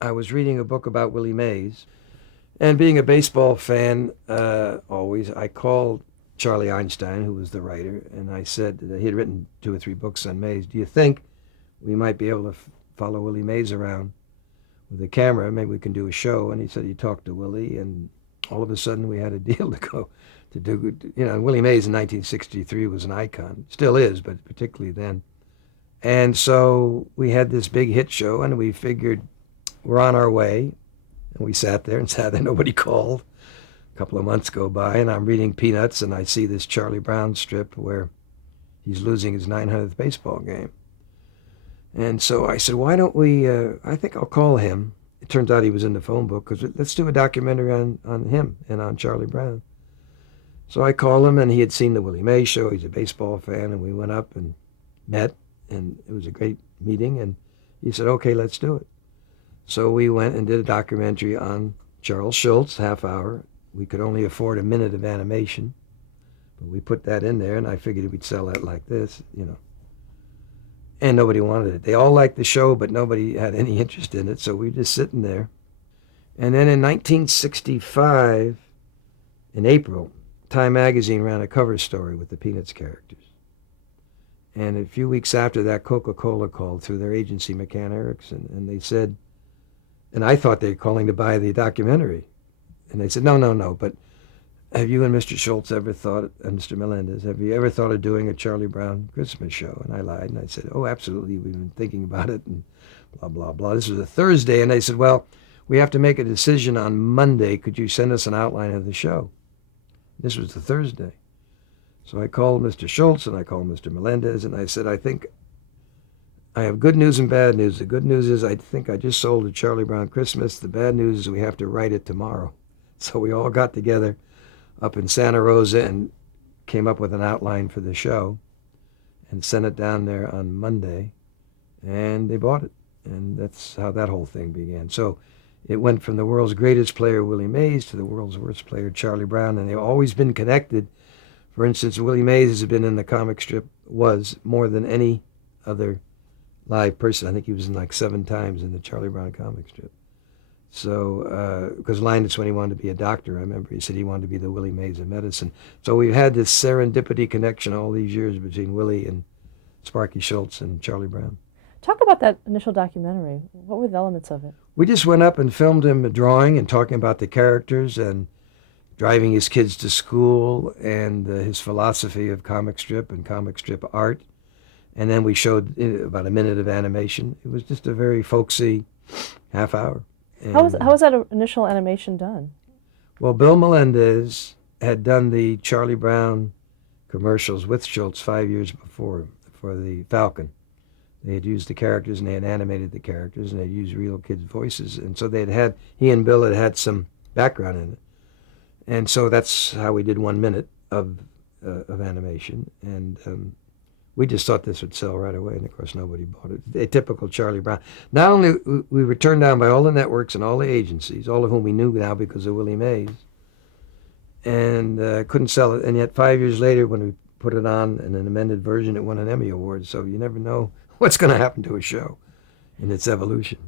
I was reading a book about Willie Mays, and being a baseball fan, always, I called Charlie Einstein, who was the writer, and I said that he had written 2 or 3 books on Mays. Do you think we might be able to follow Willie Mays around with a camera? Maybe we can do a show. And he said he talked to Willie, and all of a sudden we had a deal to go to do. Willie Mays in 1963 was an icon, still is, but particularly then. And so we had this big hit show, and we figured we're on our way. And we sat there and sat there. Nobody called. A couple of months go by, and I'm reading Peanuts, and I see this Charlie Brown strip where he's losing his 900th baseball game. And so I said, why don't we, I think I'll call him. It turns out he was in the phone book, because let's do a documentary on him and on Charlie Brown. So I called him, and he had seen the Willie Mays show. He's a baseball fan, and we went up and met, and it was a great meeting, and he said, okay, let's do it. So we went and did a documentary on Charles Schulz, half hour. We could only afford a minute of animation, but we put that in there, and I figured we'd sell that like this, And nobody wanted it. They all liked the show, but nobody had any interest in it, so we were just sitting there. And then in 1965, in April, Time Magazine ran a cover story with the Peanuts characters. And a few weeks after that, Coca-Cola called through their agency, McCann Erickson, and they said, and I thought they were calling to buy the documentary. And they said, no, but have you and Mr. Schulz ever thought, and Mr. Melendez, have you ever thought of doing a Charlie Brown Christmas show? And I lied, and I said, oh, absolutely, we've been thinking about it, and blah, blah, blah. This was a Thursday, and they said, well, we have to make a decision on Monday. Could you send us an outline of the show? This was the Thursday. So I called Mr. Schulz, and I called Mr. Melendez, and I said, I think I have good news and bad news. The good news is I think I just sold a Charlie Brown Christmas. The bad news is we have to write it tomorrow. So we all got together up in Santa Rosa and came up with an outline for the show and sent it down there on Monday, and they bought it. And that's how that whole thing began. So it went from the world's greatest player, Willie Mays, to the world's worst player, Charlie Brown, and they've always been connected. For instance, Willie Mays has been in the comic strip, was more than any other live person. I think he was in like 7 times in the Charlie Brown comic strip. So, because Linus, when he wanted to be a doctor, I remember he said he wanted to be the Willie Mays of medicine. So we've had this serendipity connection all these years between Willie and Sparky Schulz and Charlie Brown. Talk about that initial documentary. What were the elements of it? We just went up and filmed him drawing and talking about the characters and driving his kids to school and his philosophy of comic strip and comic strip art. And then we showed about a minute of animation. It was just a very folksy half hour. And How was that initial animation done? Well, Bill Melendez had done the Charlie Brown commercials with Schulz 5 years before for the Falcon. They had used the characters, and they had animated the characters, and they had used real kids' voices. And so he and Bill had some background in it. And so that's how we did 1 minute of animation. And we just thought this would sell right away, and of course nobody bought it. A typical Charlie Brown. Not only we were turned down by all the networks and all the agencies, all of whom we knew now because of Willie Mays, and couldn't sell it. And yet 5 years later, when we put it on in an amended version, it won an Emmy Award. So you never know what's going to happen to a show in its evolution.